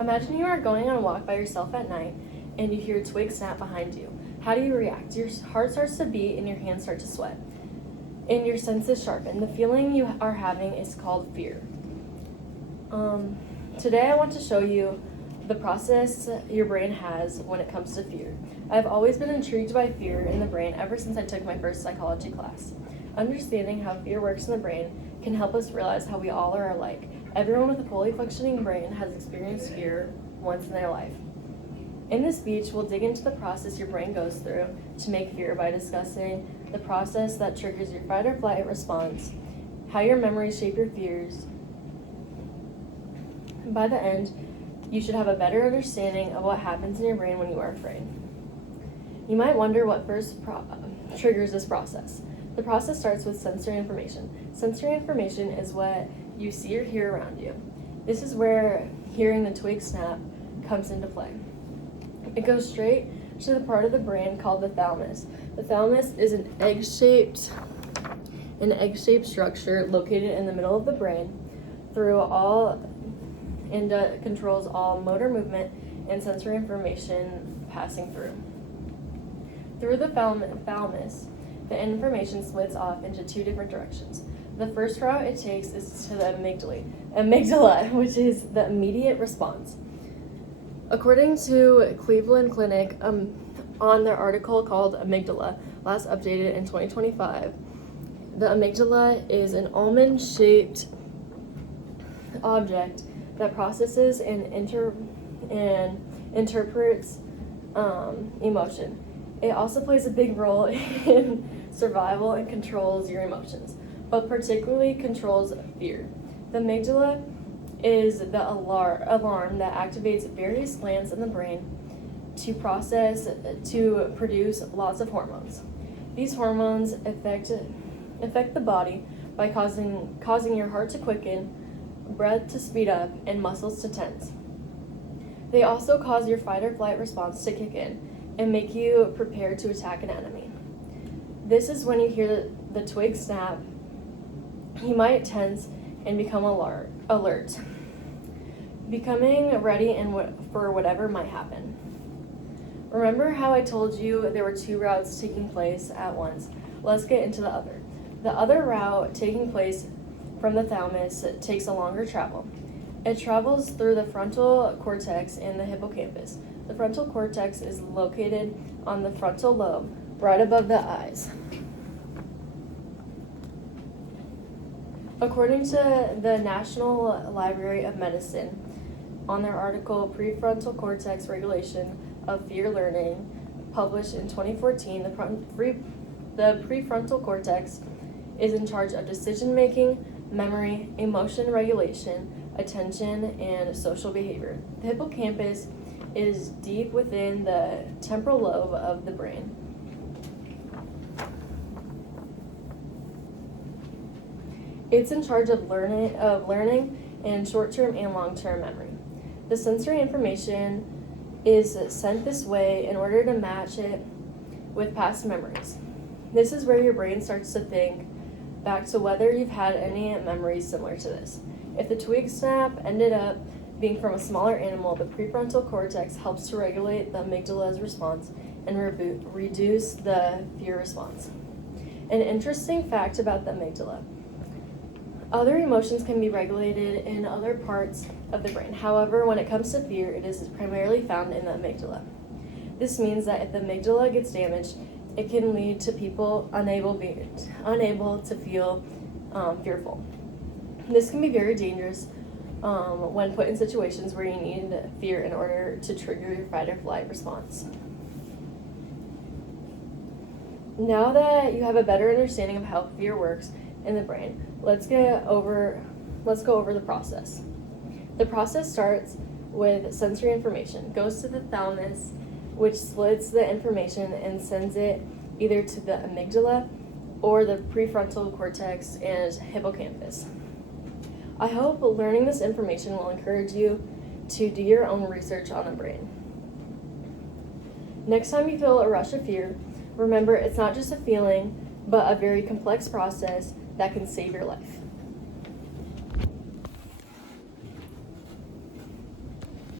Imagine you are going on a walk by yourself at night and you hear a twig snap behind you. How do you react? Your heart starts to beat and your hands start to sweat. And your senses sharpen. The feeling you are having is called fear. Today I want to show you the process your brain has when it comes to fear. I've always been intrigued by fear in the brain ever since I took my first psychology class. Understanding how fear works in the brain can help us realize how we all are alike. Everyone with a fully functioning brain has experienced fear once in their life. In this speech, we'll dig into the process your brain goes through to make fear by discussing the process that triggers your fight or flight response, how your memories shape your fears. By the end, you should have a better understanding of what happens in your brain when you are afraid. You might wonder what first triggers this process. The process starts with sensory information. Sensory information is what you see or hear around you. This is where hearing the twig snap comes into play. It goes straight to the part of the brain called the thalamus. The thalamus is an egg-shaped structure located in the middle of the brain controls all motor movement and sensory information passing through. Through the thalamus, the information splits off into two different directions. The first route it takes is to the amygdala, which is the immediate response. According to Cleveland Clinic, on their article called Amygdala, last updated in 2025, the amygdala is an almond-shaped object that processes and interprets emotion. It also plays a big role in survival and controls your emotions, but particularly controls fear. The amygdala is the alarm that activates various glands in the brain to produce lots of hormones. These hormones affect the body by causing your heart to quicken, breath to speed up, and muscles to tense. They also cause your fight or flight response to kick in and make you prepared to attack an enemy. This is when you hear the twig snap, you might tense and become alert, becoming ready for whatever might happen. Remember how I told you there were two routes taking place at once? Let's get into the other. The other route taking place from the thalamus takes a longer travel. It travels through the frontal cortex and the hippocampus. The frontal cortex is located on the frontal lobe, right above the eyes. According to the National Library of Medicine, on their article Prefrontal Cortex Regulation of Fear Learning, published in 2014, the prefrontal cortex is in charge of decision-making, memory, emotion regulation, attention, and social behavior. The hippocampus is deep within the temporal lobe of the brain. It's in charge of learning and short-term and long-term memory. The sensory information is sent this way in order to match it with past memories. This is where your brain starts to think back to whether you've had any memories similar to this. If the twig snap ended up being from a smaller animal, the prefrontal cortex helps to regulate the amygdala's response and reduce the fear response. An interesting fact about the amygdala: other emotions can be regulated in other parts of the brain. However, when it comes to fear, it is primarily found in the amygdala. This means that if the amygdala gets damaged, it can lead to people unable to feel fearful. This can be very dangerous when put in situations where you need fear in order to trigger your fight or flight response. Now that you have a better understanding of how fear works in the brain, let's go over the process. The process starts with sensory information, goes to the thalamus, which splits the information and sends it either to the amygdala or the prefrontal cortex and hippocampus. I hope learning this information will encourage you to do your own research on the brain. Next time you feel a rush of fear, remember it's not just a feeling, but a very complex process that can save your life.